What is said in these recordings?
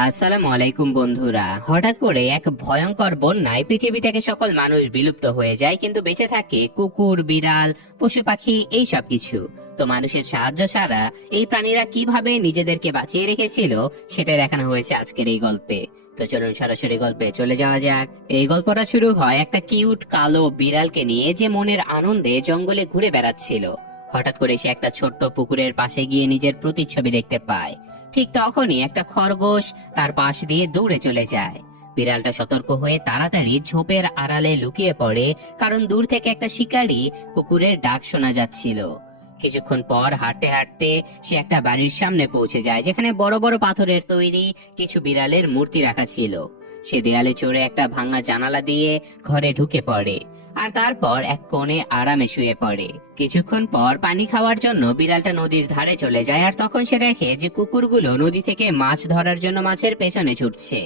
আসসালামু আলাইকুম বন্ধুরা। হঠাৎ করে এক ভয়ঙ্কর বন্যায় পৃথিবী থেকে সকল মানুষ বিলুপ্ত হয়ে যায়, কিন্তু বেঁচে থাকে কুকুর, বিড়াল, পশু পাখি, এই সব কিছু। তো মানুষের সাহায্য ছাড়া এই প্রাণীরা কিভাবে নিজেদেরকে বাঁচিয়ে রেখেছিল সেটা দেখানো হয়েছে আজকের এই গল্পে। তো চলুন সরাসরি গল্পে চলে যাওয়া যাক। এই গল্পটা শুরু হয় একটা কিউট কালো বিড়ালকে নিয়ে, যে মনের আনন্দে জঙ্গলে ঘুরে বেড়াচ্ছিল। হঠাৎ করে সে একটা ছোট্ট পুকুরের পাশে গিয়ে নিজের প্রতিচ্ছবি দেখতে পায়। ঠিক তখনই একটা খরগোশ তার পাশ দিয়ে দৌড়ে চলে যায়। বিড়ালটা সতর্ক হয়ে তাড়াতাড়ি ঝোপের আড়ালে লুকিয়ে পড়ে, কারণ দূর থেকে একটা শিকারী কুকুরের ডাক শোনা যাচ্ছিল। কিছুক্ষণ পর হাঁটতে হাঁটতে সে একটা বাড়ির সামনে পৌঁছে যায়, যেখানে বড় বড় পাথরের তৈরি কিছু বিড়ালের মূর্তি রাখা ছিল। সে দেয়ালে চড়ে একটা ভাঙা জানালা দিয়ে ঘরে ঢুকে পড়ে, আর তারপর এক কোণে আরামে শুয়ে পড়ে। কিছুক্ষণ পর পানি খাওয়ার জন্য বিড়ালটা নদীর ধারে চলে যায়, আর তখন সে দেখে যে কুকুরগুলো নদী থেকে মাছ ধরার জন্য মাছের পেছনে ছুটছে।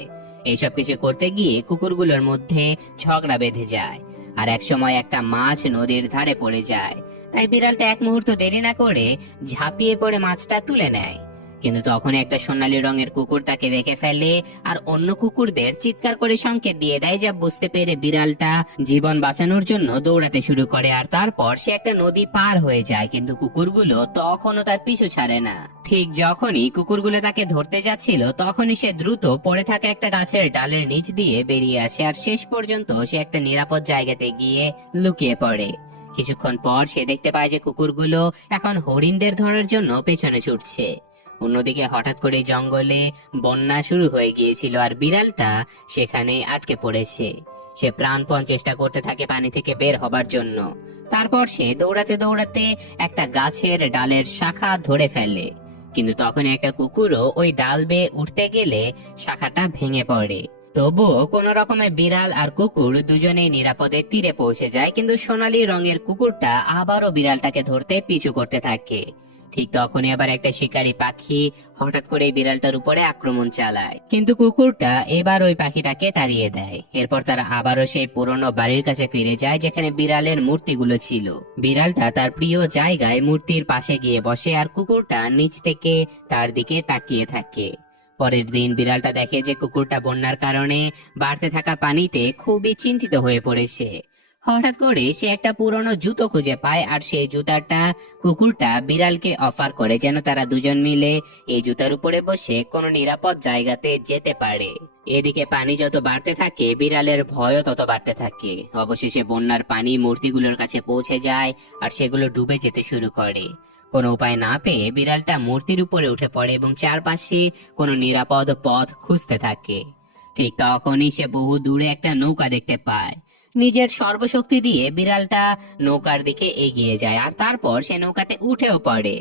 এইসব কিছু করতে গিয়ে কুকুরগুলোর মধ্যে ঝগড়া বেঁধে যায়, আর একসময় একটা মাছ নদীর ধারে পড়ে যায়। তাই বিড়ালটা এক মুহূর্ত দেরি না করে ঝাঁপিয়ে পড়ে মাছটা তুলে নেয়। কিন্তু তখন একটা সোনালী রঙের কুকুর তাকে দেখে ফেলে, আর অন্য কুকুরদের চিৎকার করে সংকেত দিয়ে দেয়, যা বুঝতে পেরে বিড়ালটা জীবন বাঁচানোর জন্য দৌড়াতে শুরু করে। আর তারপর সে একটা নদী পার হয়ে যায়, কিন্তু কুকুরগুলো তখনও তার পিছু ছাড়ে না। ঠিক যখনই কুকুরগুলো তাকে ধরতে যাচ্ছিল, তখনই সে দ্রুত পড়ে থাকা একটা গাছের ডালের নিচ দিয়ে বেরিয়ে আসে, আর শেষ পর্যন্ত সে একটা নিরাপদ জায়গাতে গিয়ে লুকিয়ে পড়ে। কিছুক্ষণ পর সে দেখতে পায় যে কুকুরগুলো এখন হরিণদের ধরার জন্য পেছনে ছুটছে। অন্যদিকে হঠাৎ করে জঙ্গলে বন্যা শুরু হয়ে গিয়েছিল, আর বিড়ালটা সেখানে আটকে পড়েছে। সে প্রাণপণ চেষ্টা করতে থাকে পানি থেকে বের হবার জন্য। তারপর সে দৌড়াতে দৌড়াতে একটা গাছের ডালের শাখা ধরে ফেলে, কিন্তু তখন একটা কুকুরও ওই ডাল বেয়ে উঠতে গেলে শাখাটা ভেঙে পড়ে। তবুও কোন রকমে বিড়াল আর কুকুর দুজনেই নিরাপদে তীরে পৌঁছে যায়, কিন্তু সোনালী রঙের কুকুরটা আবারও বিড়ালটাকে ধরতে পিছু করতে থাকে। ঠিক তখনই আবার একটা শিকারী পাখি হঠাৎ করে বিড়ালটার উপরে আক্রমণ চালায়, কিন্তু কুকুরটা এবার ওই পাখিটাকে তাড়িয়ে দেয়। এরপর তারা আবারও সেই পুরনো বাড়ির কাছে ফিরে যায়, যেখানে বিড়ালের মূর্তিগুলো ছিল। বিড়ালটা তার প্রিয় জায়গায় মূর্তির পাশে গিয়ে বসে, আর কুকুরটা নিচ থেকে তার দিকে তাকিয়ে থাকে। পরের দিন বিড়ালটা দেখে যে কুকুরটা বন্যার কারণে বাড়তে থাকা পানিতে খুবই চিন্তিত হয়ে পড়েছে। হঠাৎ করে সে একটা পুরনো জুতো খুঁজে পায়, আর সেই জুতাটা কুকুরটা বিড়ালকে অফার করে, যেন তারা দুজন মিলে এই জুতার উপরে বসে কোনো নিরাপদ জায়গাতে যেতে পারে। এদিকে পানি যত বাড়তে থাকে, বিড়ালের ভয়ও তত বাড়তে থাকে। অবশেষে বন্যার পানি মূর্তিগুলোর কাছে পৌঁছে যায়, আর সেগুলো ডুবে যেতে শুরু করে। কোনো উপায় না পেয়ে বিড়ালটা মূর্তির উপরে উঠে পড়ে এবং চারপাশে কোনো নিরাপদ পথ খুঁজতে থাকে। ঠিক তখনই সে বহু দূরে একটা নৌকা দেখতে পায়। নিজের সর্বশক্তি দিয়ে বিড়ালটা নৌকার দিকে এগিয়ে যায়, আর তারপর সে নৌকাতে উঠেও পড়ে।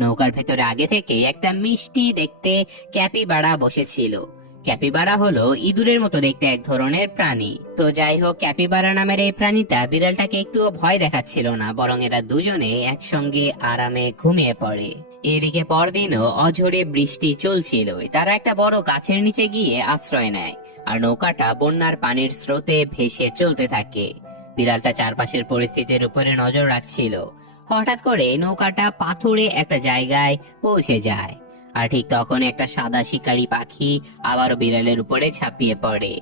নৌকার ভেতরে আগে থেকে একটা মিষ্টি দেখতে ক্যাপিবারা বসেছিল। ক্যাপিবারা হলো ইঁদুরের মতো দেখতে এক ধরনের প্রাণী। তো যাই হোক, ক্যাপিবারা নামের এই প্রাণীটা বিড়ালটাকে একটুও ভয় দেখাচ্ছিল না, বরং এরা দুজনে একসঙ্গে আরামে ঘুমিয়ে পড়ে। এদিকে পরদিনও অঝোরে বৃষ্টি চলছিল। তারা একটা বড় গাছের নিচে গিয়ে আশ্রয় নেয়, আর নৌকাটা বন্যার পানির স্রোতে ভেসে চলতে থাকে। বিড়ালটা চারপাশের পরিস্থিতির উপরে নজর রাখছিল। হঠাৎ করে নৌকাটা পাথুরে একটা জায়গায় পৌঁছে যায়, আর ঠিক তখন একটা সাদা শিকারী পাখি আবারও বিড়ালের উপরে ঝাঁপিয়ে পড়ে।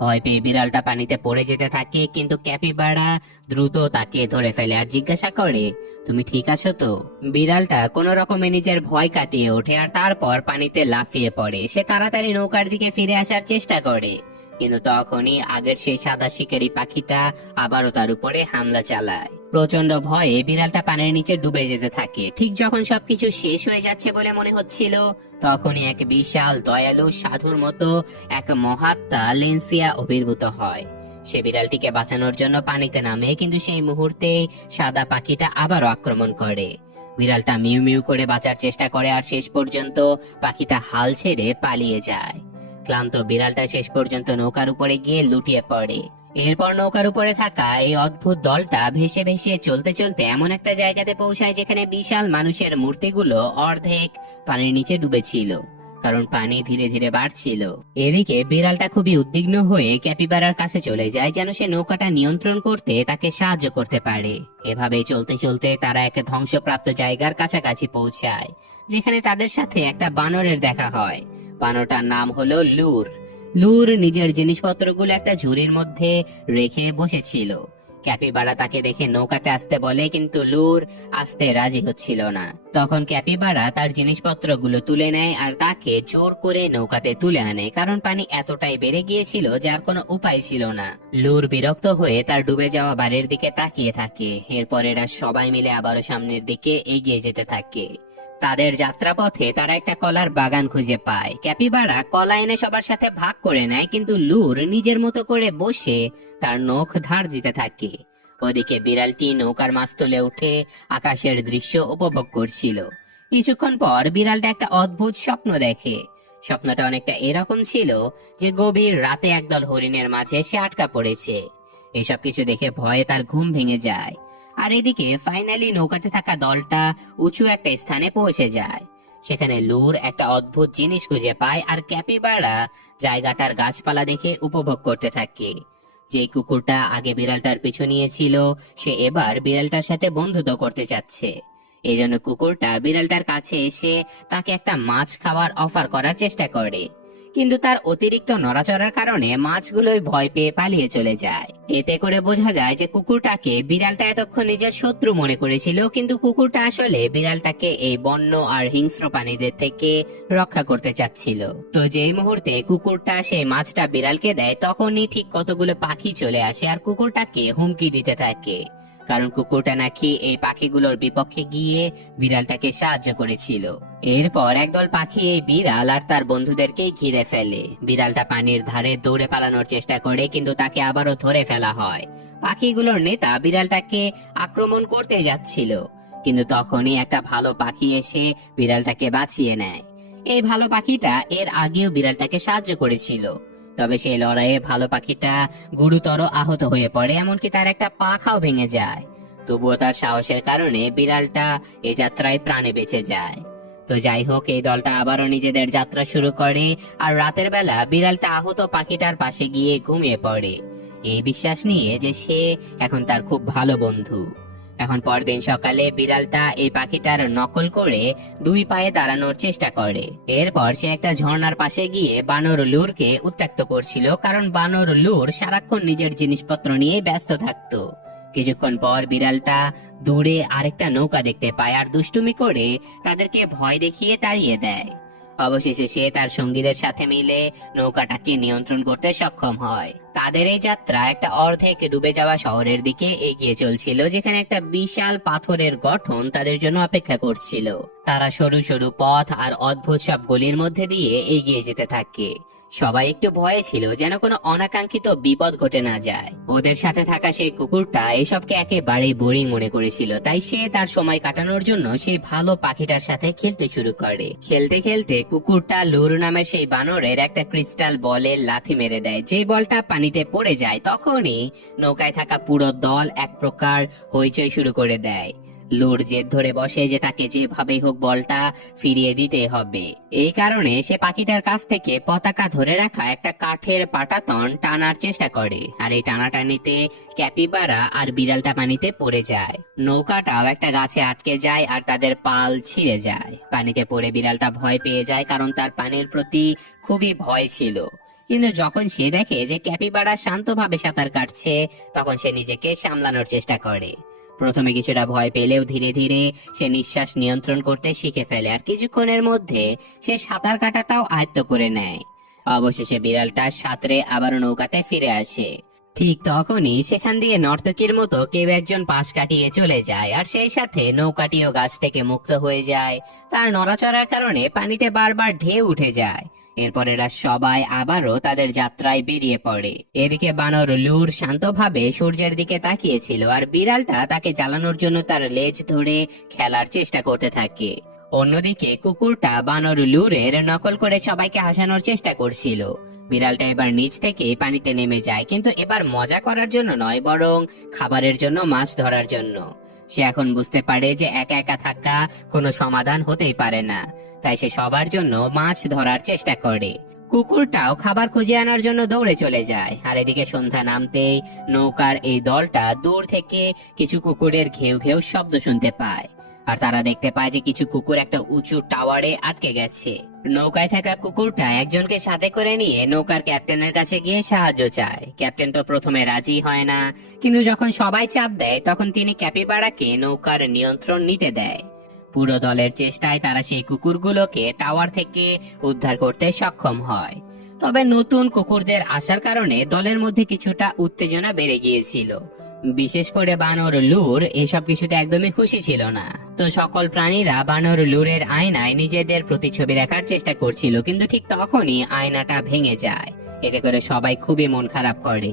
ভয় পেয়ে বিড়ালটা পানিতে পড়ে যেতে থাকে, কিন্তু ক্যাপিবারা দ্রুত তাকে ধরে ফেলে আর জিজ্ঞাসা করে, তুমি ঠিক আছো তো? বিড়ালটা কোনো রকমে নিজের ভয় কাটিয়ে ওঠে, আর তারপর পানিতে লাফিয়ে পড়ে। সে তাড়াতাড়ি নৌকার দিকে ফিরে আসার চেষ্টা করে, কিন্তু তখনই আগের সেই সাদা শিকারী পাখিটা আবারও তার উপরে হামলা চালায়। প্রচন্ড ভয়ে বিড়ালটা পানির নিচে ডুবে যেতে থাকে। ঠিক যখন সবকিছু শেষ হয়ে যাচ্ছে বলে মনে হচ্ছিল, তখনই এক বিশাল দয়ালু সাধুর মতো এক মহাত্মা লেন্সিয়া আবির্ভূত হয়। সে বিড়ালটিকে বাঁচানোর জন্য পানিতে নামে, কিন্তু সেই মুহূর্তে সাদা পাখিটা আবারও আক্রমণ করে। বিড়ালটা মিউ মিউ করে বাঁচার চেষ্টা করে, আর শেষ পর্যন্ত পাখিটা হাল ছেড়ে পালিয়ে যায়। ক্লান্ত বিড়ালটা শেষ পর্যন্ত নৌকার উপরে গিয়ে লুটিয়ে পড়ে। এরপর নৌকার উপরে থাকা এই অদ্ভুত দলটা ভেসে ভেসে চলতে চলতে এমন একটা জায়গাতে পৌঁছায়, যেখানে বিশাল মানুষের মূর্তিগুলো অর্ধেক পানির নিচে ডুবেছিল, কারণ পানি ধীরে ধীরে বাড়ছিল। এদিকে বিড়ালটা খুবই উদ্বিগ্ন হয়ে ক্যাপিবারার কাছে চলে যায়, যেন সে নৌকাটা নিয়ন্ত্রণ করতে তাকে সাহায্য করতে পারে। এভাবে চলতে চলতে তারা এক ধ্বংসপ্রাপ্ত জায়গার কাছাকাছি পৌঁছায়, যেখানে তাদের সাথে একটা বানরের দেখা হয়। বানরটার নাম হলো লুর। লুর নিজের জিনিসপত্রগুলো একটা ঝুড়ির মধ্যে রেখে বসেছিল। ক্যাপিবারা তাকে দেখে নৌকাতে আসতে বলে, কিন্তু লুর আসতে রাজি হচ্ছিল না। তখন ক্যাপিবারা তার জিনিসপত্রগুলো তুলে নেয় আর তাকে জোর করে নৌকাতে তুলে আনে, কারণ পানি এতটাই বেড়ে গিয়েছিল যার কোনো উপায় ছিল না। লুর বিরক্ত হয়ে তার ডুবে যাওয়া বাড়ির দিকে তাকিয়ে থাকে। এরপর এরা সবাই মিলে আবারও সামনের দিকে এগিয়ে যেতে থাকে। তাদের যাত্রাপথে তারা একটা কলার বাগান খুঁজে পায়। ক্যাপিবারা কলা এনে সবার সাথে ভাগ করে নেয়, কিন্তু লুর নিজের মতো করে বসে তার নখ ধার দিতে থাকে। ওদিকে বিড়ালটি নৌকার মাঝতলে উঠে আকাশের দৃশ্য উপভোগ করছিল। কিছুক্ষণ পর বিড়ালটা একটা অদ্ভুত স্বপ্ন দেখে। স্বপ্নটা অনেকটা এরকম ছিল যে গভীর রাতে একদল হরিণের মাঝে সে আটকা পড়েছে। এসব কিছু দেখে ভয়ে তার ঘুম ভেঙে যায়। আর এদিকে ফাইনালি নৌকাতে থাকা দলটা উঁচু একটা স্থানে পৌঁছে যায়। সেখানে লুর একটা অদ্ভুত জিনিস খুঁজে পায়, আর ক্যাপিবারা জায়গাটার গাছপালা দেখে উপভোগ করতে থাকে। যে কুকুরটা আগে বিড়ালটার পিছু নিয়েছিল, সে এবার বিড়ালটার সাথে বন্ধুত্ব করতে চাচ্ছে। এই জন্য কুকুরটা বিড়ালটার কাছে এসে তাকে একটা মাছ খাওয়ার অফার করার চেষ্টা করে, কিন্তু তার অতিরিক্ত নড়াচড়ার কারণে মাছগুলোই ভয় পেয়ে পালিয়ে চলে যায়। এতে করে বোঝা যায় যে কুকুরটাকে বিড়ালটা এতক্ষণ নিজের শত্রু মনে করেছিল, কিন্তু কুকুরটা আসলে বিড়ালটাকে এই বন্য আর হিংস্র প্রাণীদের থেকে রক্ষা করতে চাচ্ছিল। তো যেই মুহূর্তে কুকুরটা সেই মাছটা বিড়ালকে দেয়, তখনই ঠিক কতগুলো পাখি চলে আসে আর কুকুরটাকে হুমকি দিতে থাকে, কারণ কুকুরটা নাকি এই পাখিগুলোর বিপক্ষে গিয়ে বিড়ালটাকে সাহায্য করেছিল। এরপর একদল পাখি এই বিড়াল আর তার বন্ধুদেরকেই ঘিরে ফেলে। বিড়ালটা পানির ধারে দৌড়ে পালানোর চেষ্টা করে, কিন্তু তাকে আবারও ধরে ফেলা হয়। পাখিগুলোর নেতা বিড়ালটাকে আক্রমণ করতে যাচ্ছিল, কিন্তু তখনই একটা ভালো পাখি এসে বিড়ালটাকে বাঁচিয়ে নেয়। এই ভালো পাখিটা এর আগেও বিড়ালটাকে সাহায্য করেছিল, তবে সেই লড়াইয়ে ভালো পাখিটা গুরুতর আহত হয়ে পড়ে, এমনকি তার একটা পাখাও ভেঙে যায়। তবুও তার সাহসের কারণে বিড়ালটা এই যাত্রায় প্রাণে বেঁচে যায়। তো যাই হোক, এই দলটা আবারও নিজেদের যাত্রা শুরু করে, আর রাতের বেলা বিড়ালটা আহত পাখিটার পাশে গিয়ে ঘুমিয়ে পড়ে, এই বিশ্বাস নিয়ে যে সে এখন তার খুব ভালো বন্ধু। এখন পরদিন সকালে বিড়ালটা এই পাখিটার নকল করে দুই পায়ে দাঁড়ানোর চেষ্টা করে। এরপর সে একটা ঝর্ণার পাশে গিয়ে বানর লুরকে উত্ত্যক্ত করছিল, কারণ বানর লুর সারাক্ষণ নিজের জিনিসপত্র নিয়ে ব্যস্ত থাকতো। কিছুক্ষণ পর বিড়ালটা দূরে আরেকটা নৌকা দেখতে পায় আর দুষ্টুমি করে তাদেরকে ভয় দেখিয়ে তাড়িয়ে দেয়। অবশেষে সে তার সঙ্গীদের সাথে মিলে নৌকাটাকে নিয়ন্ত্রণ করতে সক্ষম হয়। তাদের এই যাত্রা একটা অর্ধেক ডুবে যাওয়া শহরের দিকে এগিয়ে চলছিল, যেখানে একটা বিশাল পাথরের গঠন তাদের জন্য অপেক্ষা করছিল। তারা সরু সরু পথ আর অদ্ভুত সব গলির মধ্যে দিয়ে এগিয়ে যেতে থাকে। সবাই একটু ভয়ে ছিল যেন কোনো অনাকাঙ্ক্ষিত বিপদ ঘটে না যায়। ওদের সাথে থাকা সেই কুকুরটা এসবকে একেবারেই বোরিং মনে করেছিল, তাই সে তার সময় কাটানোর জন্য সেই ভালো পাখিটার সাথে খেলতে শুরু করে। খেলতে খেলতে কুকুরটা লুর নামের সেই বানরের একটা ক্রিস্টাল বলের লাথি মেরে দেয়। যে বলটা পানিতে পড়ে যায়, তখনই নৌকায় থাকা পুরো দল এক প্রকার হইচই শুরু করে দেয়। লুর জেদ ধরে বসে যে তাকে যেভাবেই হোক বলটা ফিরিয়ে দিতে হবে। এই কারণে সে পাখিটার কাছ থেকে পতাকা ধরে রাখা একটা কাঠের পাটাতন টানার চেষ্টা করে, আর এই টানাটানিতে ক্যাপিবারা আর বিড়ালটা পানিতে পড়ে যায়। নৌকাটাও একটা গাছে আটকে যায় আর তাদের পাল ছিঁড়ে যায়। পানিতে পড়ে বিড়ালটা ভয় পেয়ে যায়, কারণ তার পানির প্রতি খুবই ভয় ছিল। কিন্তু যখন সে দেখে যে ক্যাপিবারা শান্তভাবে সাঁতার কাটছে, তখন সে নিজেকে সামলানোর চেষ্টা করে। প্রথমে কিছুটা ভয় পেলেও ধীরে ধীরে সে নিঃশ্বাস নিয়ন্ত্রণ করতে শিখে ফেলে, আর কিছুক্ষণের মধ্যে সে সাঁতার কাটাটাও আয়ত্ত করে নেয়। অবশেষে বিড়ালটা সাঁতরে আবার নৌকাতে ফিরে আসে। ঠিক তখনই সেখান দিয়ে নর্তকীর মতো কেউ একজন পাশ কাটিয়ে চলে যায়, আর সেই সাথে নৌকাটিও গাছ থেকে মুক্ত হয়ে যায়। তার নড়াচড়ার কারণে পানিতে বারবার ঢেউ উঠে যায়। এরপর এরা সবাই আবারও তাদের যাত্রায় বেরিয়ে পড়ে। এদিকে বানর লুর শান্তভাবে সূর্যের দিকে তাকিয়েছিল, আর বিড়ালটা তাকে জ্বালানোর জন্য তার লেজ ধরে খেলার চেষ্টা করতে থাকে। অন্যদিকে কুকুরটা বানর লুরের নকল করে সবাইকে হাসানোর চেষ্টা করছিল। বিড়ালটা এবার নিচ থেকে পানিতে নেমে যায়, কিন্তু এবার মজা করার জন্য নয়, বরং খাবারের জন্য, মাছ ধরার জন্য। সে এখন বুঝতে পারে যে একা একা থাকা কোনো সমাধান হতেই পারে না, তাই সে সবার জন্য মাছ ধরার চেষ্টা করে। কুকুরটাও খাবার খুঁজে আনার জন্য দৌড়ে চলে যায়। আর এদিকে সন্ধ্যা নামতেই নৌকার এই দলটা দূর থেকে কিছু কুকুরের ঘেউ ঘেউ শব্দ শুনতে পায়, আর তারা দেখতে পায় যে কিছু কুকুর একটা উঁচু টাওয়ারে আটকে গেছে। নৌকায় থাকা কুকুরটা একজনকে সাথে করে নিয়ে নৌকার ক্যাপ্টেনের কাছে গিয়ে সাহায্য চায়। ক্যাপ্টেন তো প্রথমে রাজি হয় না, কিন্তু যখন সবাই চাপ দেয় তখন তিনি ক্যাপিবারাকে নৌকার নিয়ন্ত্রণ নিতে দেয়। পুরো দলের চেষ্টায় তারা সেই কুকুরগুলোকে টাওয়ার থেকে উদ্ধার করতে সক্ষম হয়। তবে নতুন কুকুরদের আসার কারণে দলের মধ্যে কিছুটা উত্তেজনা বেড়ে গিয়েছিল। বিশেষ করে বানর লুর এসব কিছুতে একদমই খুশি ছিল না। তো সকল প্রাণীরা বানর লুরের আয়নায় নিজেদের প্রতিচ্ছবি দেখার চেষ্টা করছিল, কিন্তু ঠিক তখনই আয়নাটা ভেঙে যায়। এতে করে সবাই খুবই মন খারাপ করে।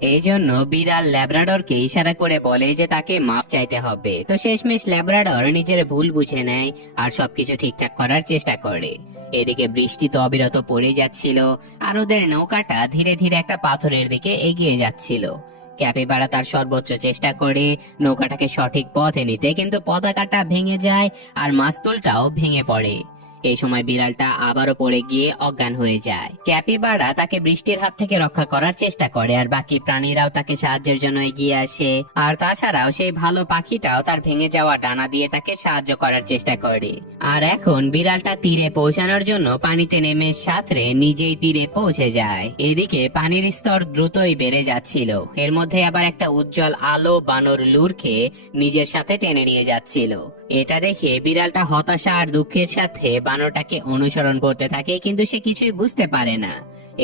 এই জন্য বিড়াল ল্যাব্রাডরকে ইশারা করে বলে যে তাকে মাফ চাইতে হবে। তো শেষমেশ ল্যাব্রাডর নিজের ভুল বুঝে নেয় আর সবকিছু ঠিকঠাক করার চেষ্টা করে। এদিকে বৃষ্টি তো অবিরত পড়ে যাচ্ছিল, আর ওদের নৌকাটা ধীরে ধীরে একটা পাথরের দিকে এগিয়ে যাচ্ছিল। ক্যাপিবারা তার সর্বোচ্চ চেষ্টা করে নৌকাটাকে সঠিক পথে নিতে, কিন্তু পতাকাটা ভেঙে যায় আর মাস্তুলটাও ভেঙে পড়ে। এই সময় বিড়ালটা আবারও পড়ে গিয়ে অজ্ঞান হয়ে যায়। ক্যাপিবারা তাকে বৃষ্টির হাত থেকে রক্ষা করার চেষ্টা করে, আর বাকি প্রাণীরাও তাকে সাহায্যের জন্য এগিয়ে আসে। আর তাছাড়াও সেই ভালো পাখিটাও তার ভেঙে যাওয়া ডানা দিয়ে তাকে সাহায্য করার চেষ্টা করে। আর এখন বিড়ালটা তীরে পৌঁছানোর জন্য পানিতে নেমে সাঁতরে নিজেই তীরে পৌঁছে যায়। এদিকে পানির স্তর দ্রুতই বেড়ে যাচ্ছিল। এর মধ্যে আবার একটা উজ্জ্বল আলো বানর লুরকে নিজের সাথে টেনে নিয়ে যাচ্ছিল। এটা দেখে বিড়ালটা হতাশা আর দুঃখের সাথে বানরটাকে অনুসরণ করতে থাকে, কিন্তু সে কিছুই বুঝতে পারে না।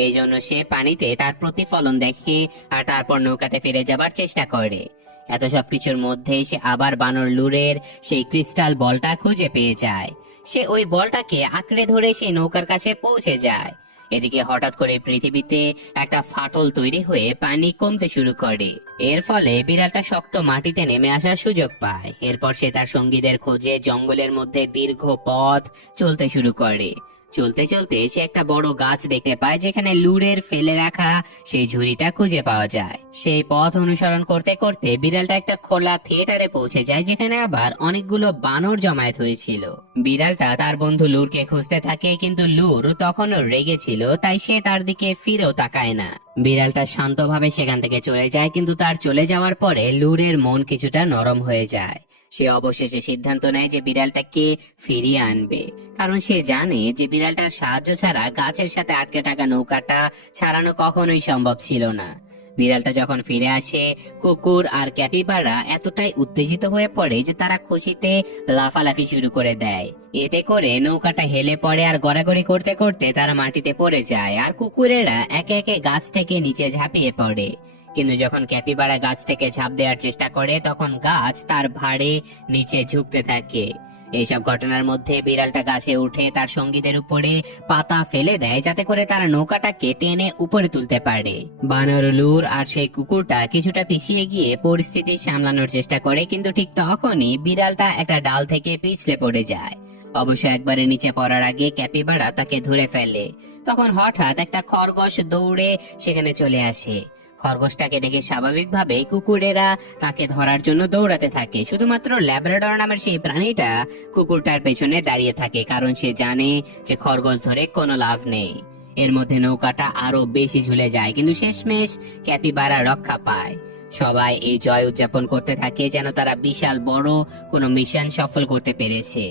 এই জন্য সে পানিতে তার প্রতিফলন দেখে আর তারপর নৌকাতে ফিরে যাবার চেষ্টা করে। এত সবকিছুর মধ্যে সে আবার বানর লুরের সেই ক্রিস্টাল বলটা খুঁজে পেয়ে যায়। সে ওই বলটাকে আঁকড়ে ধরে সেই নৌকার কাছে পৌঁছে যায়। এদিকে হঠাৎ করে পৃথিবীতে একটা ফাটল তৈরি হয়ে পানি কমতে শুরু করে। এর ফলে বিড়ালটা শক্ত মাটিতে নেমে আসার সুযোগ পায়। এরপর সে তার সঙ্গীদের খোঁজে জঙ্গলের মধ্যে দীর্ঘ পথ চলতে শুরু করে। চলতে চলতে সে একটা বড় গাছ দেখতে পায়, যেখানে লুরের ফেলে রাখা সেই ঝুড়িটা খুঁজে পাওয়া যায়। সেই পথ অনুসরণ করতে করতে বিড়ালটা একটা খোলা থিয়েটারে পৌঁছে যায়, যেখানে আবার অনেকগুলো বানর জমায়েত হয়েছিল। বিড়ালটা তার বন্ধু লুরকে খুঁজতে থাকে, কিন্তু লুর তখনও রেগেছিল, তাই সে তার দিকে ফিরেও তাকায় না। বিড়ালটা শান্তভাবে সেখান থেকে চলে যায়, কিন্তু তার চলে যাওয়ার পরে লুরের মন কিছুটা নরম হয়ে যায়। সে অবশেষে সিদ্ধান্ত নেয় যে বিড়ালটাকে ফিরিয়ে আনবে, কারণ সে জানে যে বিড়ালটার সাহায্য ছাড়া গাছের সাথে আটকে থাকা নৌকাটা ছাড়ানো কখনোই সম্ভব ছিল না। বিড়ালটা যখন ফিরে আসে, কুকুর আর ক্যাপিবারা এতটাই উত্তেজিত হয়ে পড়ে যে তারা খুশিতে লাফালাফি শুরু করে দেয়। এতে করে নৌকাটা হেলে পড়ে আর গড়াগড়ি করতে করতে তারা মাটিতে পড়ে যায়, আর কুকুরেরা একে একে গাছ থেকে নিচে ঝাঁপিয়ে পড়ে। কিন্তু যখন ক্যাপিবারা গাছ থেকে ঝাঁপ দেওয়ার চেষ্টা করে, তখন গাছ তার ভারে নিচে ঝুঁকতে থাকে। এইসব ঘটনার মধ্যে বিড়ালটা গাছে উঠে তার সঙ্গীদের উপরে পাতা ফেলে দেয়, যাতে করে তারা নৌকাটাকে টেনে উপরে তুলতে পারে। বানর লুর আর সেই কুকুরটা কিছুটা পিছিয়ে গিয়ে পরিস্থিতি সামলানোর চেষ্টা করে, কিন্তু ঠিক তখনই বিড়ালটা একটা ডাল থেকে পিছলে পড়ে যায়। অবশ্য একবারে নিচে পড়ার আগে ক্যাপিবারা তাকে ধরে ফেলে। তখন হঠাৎ একটা খরগোশ দৌড়ে সেখানে চলে আসে। খরগোশটাকে দেখে স্বাভাবিকভাবে কুকুরেরা তাকে ধরার জন্য দৌড়াতে থাকে। শুধুমাত্র ল্যাব্রাডর নামের সেই প্রাণীটা কুকুরটার পেছনে দাঁড়িয়ে থাকে, কারণ সে জানে যে খরগোশ ধরে কোনো লাভ নেই। এর মধ্যে নৌকাটা আরো বেশি ঝুলে যায়, কিন্তু শেষমেশ ক্যাপিবারা রক্ষা পায়। সবাই এই জয় উদযাপন করতে থাকে, যেন তারা বিশাল বড় কোনো মিশন সফল করতে পেরেছে।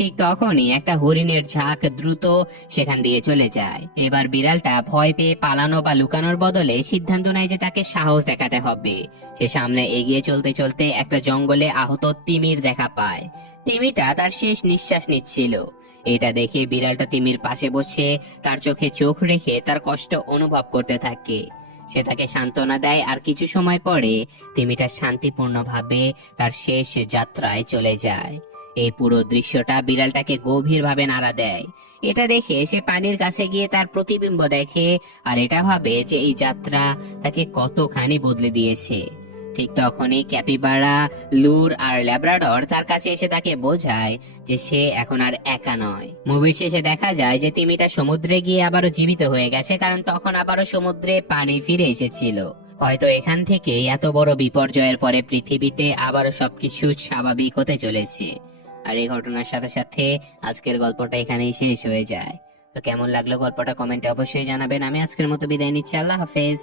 ঠিক তখনই একটা হরিণের ঝাঁক দ্রুত সেখান দিয়ে চলে যায়। এবার বিড়ালটা ভয় পেয়ে পালানো বা লুকানোর বদলে সিদ্ধান্ত নেয় যে তাকে সাহস দেখাতে হবে। সে সামনে এগিয়ে চলতে চলতে একটা জঙ্গলে আহত তিমির দেখা পায়। তিমিটা তার শেষ নিঃশ্বাস নিচ্ছিল। এটা দেখে বিড়ালটা তিমির পাশে বসে তার চোখে চোখ রেখে তার কষ্ট অনুভব করতে থাকে। সে তাকে সান্ত্বনা দেয়, আর কিছু সময় পরে তিমিটা শান্তিপূর্ণভাবে তার শেষ যাত্রায় চলে যায়। এই পুরো দৃশ্যটা বিড়ালটাকে গভীরভাবে নাড়া দেয়। এটা দেখে সে পানির কাছে গিয়ে তার প্রতিবিম্ব দেখে, আর এটা ভাবে যে এই যাত্রা তাকে কতখানি বদলে দিয়েছে। ঠিক তখনই ক্যাপিবারা, লুর আর ল্যাব্রাডর তার কাছে এসে তাকে বোঝায় যে সে এখন আর একা নয়। মুভির শেষে দেখা যায় যে তিমিটা সমুদ্রে গিয়ে আবারও জীবিত হয়ে গেছে, কারণ তখন আবারও সমুদ্রে পানি ফিরে এসেছিল। হয়তো এখান থেকে এত বড় বিপর্যয়ের পরে পৃথিবীতে আবারও সবকিছু স্বাভাবিক হতে চলেছে। আর এই ঘটনার সাথে সাথে আজকের গল্পটা এখানেই শেষ হয়ে যায়। তো কেমন লাগলো গল্পটা কমেন্টে অবশ্যই জানাবেন। আমি আজকের মতো বিদায় নিচ্ছি। আল্লাহ হাফেজ।